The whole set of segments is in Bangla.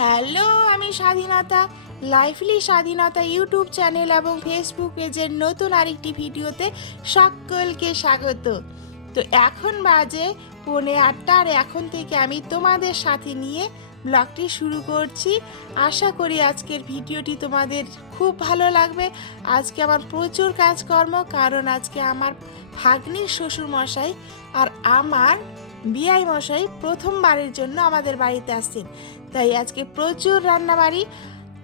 হ্যালো, আমি স্বাধীনতা। লাইফলি স্বাধীনতা ইউটিউব চ্যানেল এবং ফেসবুক পেজের নতুন আরেকটি ভিডিওতে সকলকে স্বাগত। তো এখন বাজে 8:45 আর এখন থেকে আমি তোমাদের সাথে নিয়ে ব্লগটি শুরু করছি। আশা করি আজকের ভিডিওটি তোমাদের খুব ভালো লাগবে। আজকে আমার প্রচুর কাজকর্ম, কারণ আজকে আমার ভাগ্নির শ্বশুরমশাই আর আমার বিআই মশাই প্রথমবারের জন্য আমাদের বাড়িতে আসছেন, তাই আজকে প্রচুর রান্নাবাড়ি।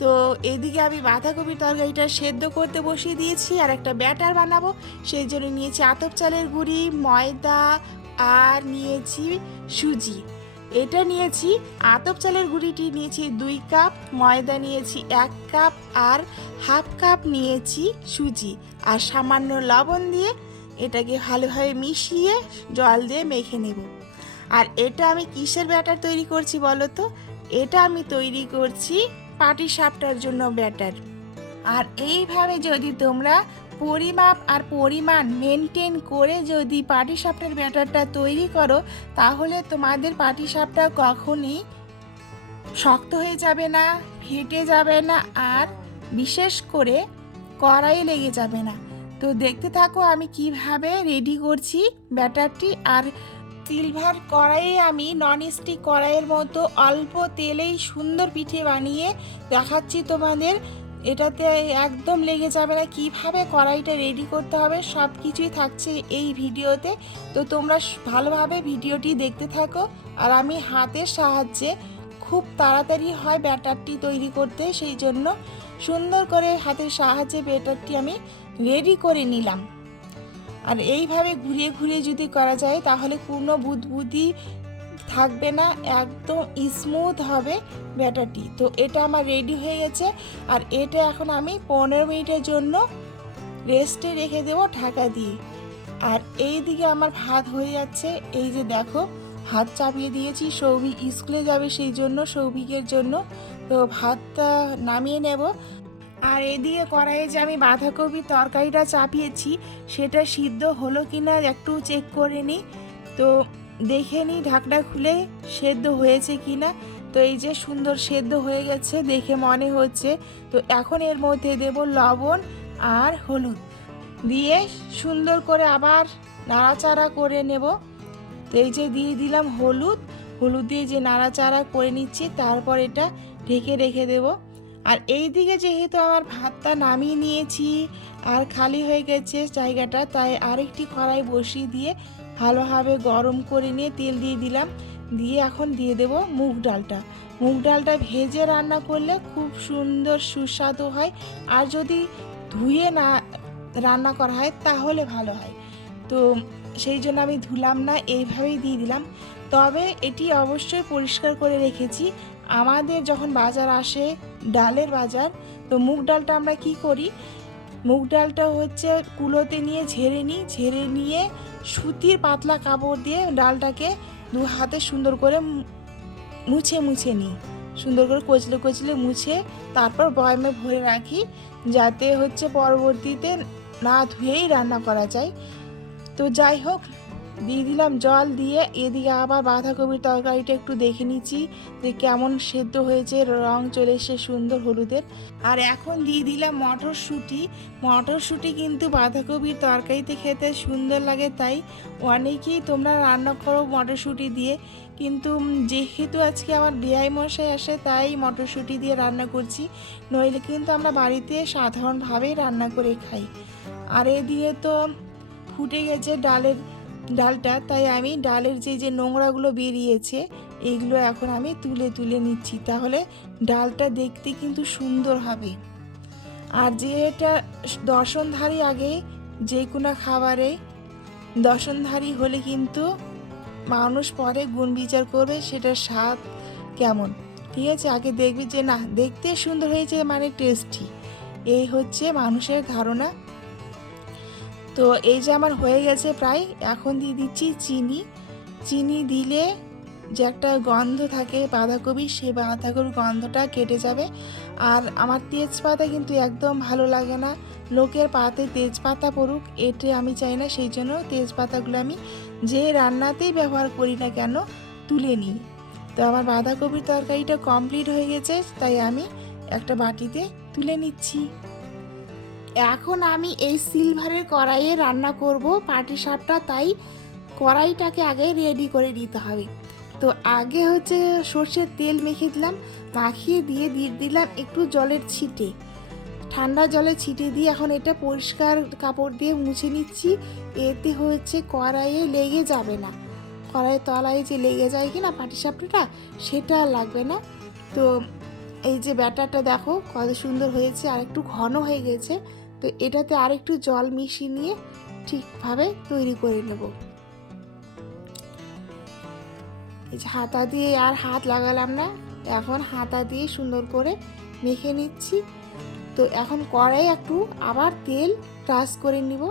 তো এদিকে আমি বাঁধাকপির তরকারিটা সেদ্ধ করতে বসিয়ে দিয়েছি আর একটা ব্যাটার বানাবো, সেই জন্য নিয়েছি আতপ চালের গুঁড়ি, ময়দা আর নিয়েছি সুজি। এটা নিয়েছি আতপ চালের গুঁড়িটি নিয়েছি 2 কাপ, ময়দা নিয়েছি 1 কাপ আর হাফ কাপ নিয়েছি সুজি, আর সামান্য লবণ দিয়ে এটাকে ভালোভাবে মিশিয়ে জল দিয়ে মেখে নেব। আর এটা আমি কিসের ব্যাটার তৈরি করছি বলো তো? এটা আমি তৈরি করছি পাটিসাপটার জন্য ব্যাটার। আর এইভাবে যদি তোমরা পরিমাপ আর পরিমাণ মেনটেন করে যদি পাটিসাপটার ব্যাটারটা তৈরি করো, তাহলে তোমাদের পাটিসাপটা কখনই শক্ত হয়ে যাবে না, ফেটে যাবে না, আর বিশেষ করে কড়াইয়ে লেগে যাবে না। তো দেখতে থাকো আমি কিভাবে রেডি করছি ব্যাটারটি। আর সিলভার কড়াইয়ে আমি ননস্টিক কড়াইয়ের মতো অল্প তেলেই সুন্দর পিঠে বানিয়ে দেখাচ্ছি তোমাদের। এটাতে একদম লেগে যাবে না। কিভাবে কড়াইটা রেডি করতে হবে সব কিছুই থাকছে এই ভিডিওতে। তো তোমরা ভালোভাবে ভিডিওটি দেখতে থাকো। আর আমি হাতের সাহায্যে খুব তাড়াতাড়ি হয় ব্যাটারটি তৈরি করতে, সেই জন্য সুন্দর করে হাতের সাহায্যে ব্যাটারটি আমি রেডি করে নিলাম। আর এইভাবে ঘুরিয়ে ঘুরিয়ে যদি করা যায় তাহলে কোনো বুদবুদি থাকবে না, একদম স্মুথ হবে ব্যাটারটি। তো এটা আমার রেডি হয়ে গেছে। আর এটা এখন আমি 15 মিনিটের জন্য রেস্টে রেখে দেবো ঢাকা দিয়ে। আর এই দিকে আমার ভাত হয়ে যাচ্ছে। এই যে দেখো, ভাত চাপিয়ে দিয়েছি, সৌভিক স্কুলে যাবে সেই জন্য, সৌভিকের জন্য। তো ভাতটা নামিয়ে নেব। আর এদিকে কড়াইয়ে যে আমি বাঁধাকপির তরকারিটা চাপিয়েছি সেটা সিদ্ধ হলো কিনা একটু চেক করে নিই। তো দেখে নিই ঢাকনা খুলে সেদ্ধ হয়েছে কিনা। তো এই যে সুন্দর সেদ্ধ হয়ে গেছে দেখে মনে হচ্ছে। তো এখন এর মধ্যে দেব লবণ আর হলুদ দিয়ে সুন্দর করে আবার নাড়াচাড়া করে নেব। তো এই যে দিয়ে দিলাম হলুদ দিয়ে যে নাড়াচাড়া করে নিচ্ছি, তারপর এটা ঢেকে রেখে দেব। আর এই দিকে যেহেতু আমার ভাতটা নামিয়ে নিয়েছি আর খালি হয়ে গেছে জায়গাটা, তাই আরেকটি কড়াই বসিয়ে দিয়ে ভালোভাবে গরম করে নিয়ে তেল দিয়ে দিলাম। দিয়ে এখন দিয়ে দেব মুগ ডালটা। মুগ ডালটা ভেজে রান্না করলে খুব সুন্দর সুস্বাদু হয়, আর যদি ধুয়ে না রান্না করা হয় তাহলে ভালো হয়। তো সেই জন্য আমি ধুলাম না, এইভাবেই দিয়ে দিলাম। তবে এটি অবশ্যই পরিষ্কার করে রেখেছি। আমাদের যখন বাজার আসে ডালের বাজার, তো মুগ ডালটা আমরা কি করি, মুগ ডালটা হচ্ছে কুলোতে নিয়ে ঝেড়ে নিই, ঝেড়ে নিয়ে সুতির পাতলা কাপড় দিয়ে ডালটাকে 2 হাতে সুন্দর করে মুছে নিই, সুন্দর করে কচলে কচলে মুছে তারপর বয়ামে ভরে রাখি, যাতে হচ্ছে পরবর্তীতে না ধুয়েই রান্না করা যায়। তো যাই হোক, দিয়ে দিলাম জল দিয়ে। এদিকে আবার বাঁধাকপির তরকারিটা একটু দেখে নিচ্ছি যে কেমন সেদ্ধ হয়েছে, রং চলে এসে সুন্দর হলুদের। আর এখন দিয়ে দিলাম মটরশুঁটি কিন্তু বাঁধাকপির তরকারিতে খেতে সুন্দর লাগে, তাই অনেকেই তোমরা রান্না করো মটরশুঁটি দিয়ে। কিন্তু যেহেতু আজকে আমার বেয়াই মশাই আসে তাই মটরশুঁটি দিয়ে রান্না করছি, নইলে কিন্তু আমরা বাড়িতে সাধারণভাবেই রান্না করে খাই। আর এ দিয়ে তো ফুটে গেছে ডালটা, তাই আমি ডালের যে নোংরাগুলো বেরিয়েছে এইগুলো এখন আমি তুলে নিচ্ছি, তাহলে ডালটা দেখতে কিন্তু সুন্দর হবে। আর যেটা দর্শনধারী, আগে যে কোনো খাবারে দর্শনধারী হলে কিন্তু মানুষ পরে গুণ বিচার করবে সেটার স্বাদ কেমন। ঠিক আছে, আগে দেখবি যে না দেখতে সুন্দর হয়েছে মানে টেস্টি, এই হচ্ছে মানুষের ধারণা। তো এই যে আমার হয়ে গেছে প্রায়, এখন দিয়ে দিচ্ছি চিনি দিলে যে একটা গন্ধ থাকে বাঁধাকপি, সেই বাঁধাকপির গন্ধটা কেটে যাবে। আর আমার তেজপাতা কিন্তু একদম ভালো লাগে না, লোকের পাতে তেজপাতা পড়ুক এটা আমি চাই না, সেই জন্য তেজপাতাগুলো আমি যে রান্নাতেই ব্যবহার করি না কেন তুলে নিই। তো আমার বাঁধাকপির তরকারিটা কমপ্লিট হয়ে গেছে, তাই আমি একটা বাটিতে তুলে নিচ্ছি। এখন আমি এই সিলভারের কড়াইয়ে রান্না করব পাটিসাপটা, তাই কড়াইটাকে আগে রেডি করে নিতে হবে। তো আগে হচ্ছে সর্ষের তেল মেখে দিলাম, মাখিয়ে দিয়ে দিলাম একটু জলের ছিটে, ঠান্ডা জলের ছিটে দিয়ে এখন এটা পরিষ্কার কাপড় দিয়ে মুছে নিচ্ছি। এতে হচ্ছে কড়াইয়ে লেগে যাবে না, কড়াইয়ের তলায় যে লেগে যায় কি না পাটিসাপটাটা, সেটা আর লাগবে না। তো এই যে ব্যাটারটা দেখো কত সুন্দর হয়েছে, আর একটু ঘন হয়ে গেছে। তো এটাতে আর একটু জল মিশিয়ে নিয়ে ঠিকভাবে তৈরি করে নেব। এই যে হাতা দিয়ে আর হাত লাগালাম না, এখন হাতা দিয়ে সুন্দর করে মেখে নিচ্ছি। তো এখন কড়াই একটু আবার তেল ব্রাশ করে নিব।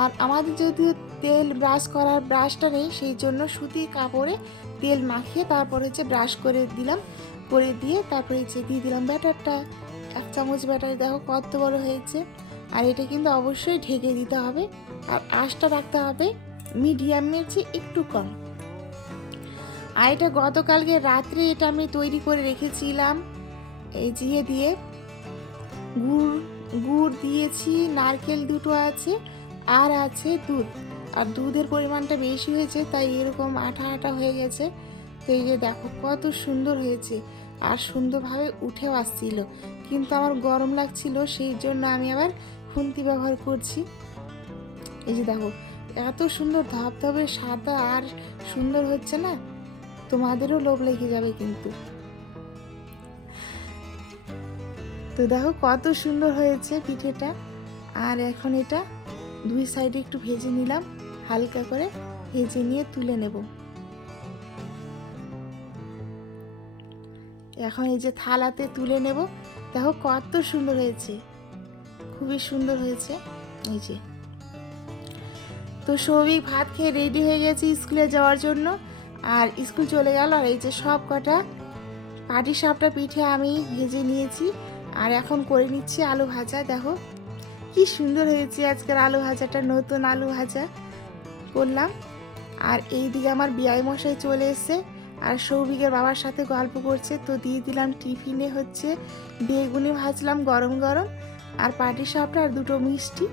আর আমাদের যদিও তেল ব্রাশ করার ব্রাশটা নেই, সেই জন্য সুতির কাপড়ে তেল মাখিয়ে তারপর হচ্ছে ব্রাশ করে দিলাম, করে দিয়ে তারপরে হচ্ছে দিয়ে দিলাম ব্যাটারটা। 1 চামচ ব্যাটার দেখো কত বড় হয়েছে। আর এটা কিন্তু অবশ্যই ঢেকে দিতে হবে, আর আঁচটা রাখতে হবে মিডিয়ামের চেয়ে একটু কম। আর এটা গতকালকে রাত্রে এটা আমি তৈরি করে রেখেছিলাম। এই দিয়ে গুড় দিয়েছি, নারকেল দুটো আছে, আর আছে দুধ। আর দুধের পরিমাণটা বেশি হয়েছে, তাই এরকম আঠা আঠা হয়ে গেছে। তো এই যে দেখো কত সুন্দর হয়েছে, আর সুন্দরভাবে উঠেও আসছিল, কিন্তু আমার গরম লাগছিল, সেই জন্য আমি আবার খুন্তি ব্যবহার করছি। এই যে দেখো এত সুন্দর ধবধবে সাদা আর সুন্দর হচ্ছে না, তোমাদেরও লোভ লেগে যাবে কিন্তু। তো দেখো কত সুন্দর হয়েছে পিঠেটা। আর এখন এটা দুই সাইডে একটু ভেজে নিলাম, হালকা করে ভেজে নিয়ে তুলে নেব। এখন এই যে থালাতে তুলে নেব। দেখো কত সুন্দর হয়েছে, খুবই সুন্দর হয়েছে। এই যে তো সৌভিক ভাত খেয়ে রেডি হয়ে গেছে স্কুলে যাওয়ার জন্য, আর স্কুল চলে গেল। আর এই যে সব কটা পাটিসাপটা পিঠে আমি ভেজে নিয়েছি, আর এখন করে নিচ্ছি আলু ভাজা। দেখো কি সুন্দর হয়েছে আজকের আলু ভাজাটা, নতুন আলু ভাজা করলাম। আর এইদিকে আমার বিয়াই মশাই চলে এসছে, আর সৌভিকের বাবার সাথে গল্প করছে। তো দিয়ে দিলাম টিফিনে হচ্ছে বেগুনি ভাজলাম গরম গরম, আর পাটিসাপটা আর দুটো মিষ্টি।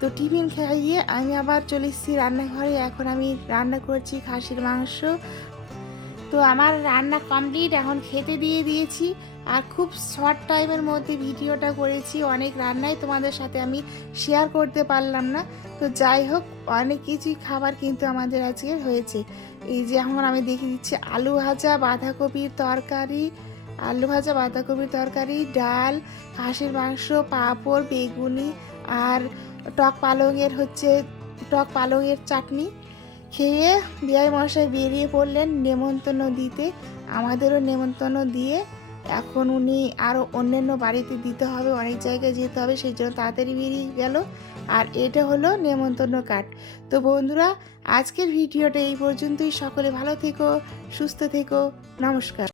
তো টিফিন খাইয়ে আমি আবার চলে এসেছি রান্নাঘরে। এখন আমি রান্না করছি খাসির মাংস। তো আমার রান্না কমপ্লিট, এখন খেতে দিয়ে দিয়েছি। আর খুব শর্ট টাইমের মধ্যে ভিডিওটা করেছি, অনেক রান্নাই তোমাদের সাথে আমি শেয়ার করতে পারলাম না। তো যাই হোক, অনেক কিছুই খাবার কিন্তু আমাদের আজকে হয়েছে। এই যে এখন আমি দেখিয়ে দিচ্ছি আলু ভাজা, বাঁধাকপির তরকারি, আলু ভাজা বাঁধাকপির তরকারি, ডাল, খাসির মাংস, পাঁপড়, বেগুনি, আর টক পালংয়ের চাটনি। খেয়ে বিয়াই মশাই বেরিয়ে পড়লেন নেমন্তন্ন দিতে, আমাদেরও নেমন্তন্ন দিয়ে এখন উনি আরও অন্যান্য বাড়িতে দিতে হবে, অনেক জায়গায় যেতে হবে, সেই জন্য তাড়াতাড়ি বেরিয়ে গেল। আর এটা হলো নেমন্তন্ন কার্ড। তো বন্ধুরা, আজকের ভিডিওটা এই পর্যন্তই। সকলে ভালো থেকো, সুস্থ থেকো, নমস্কার।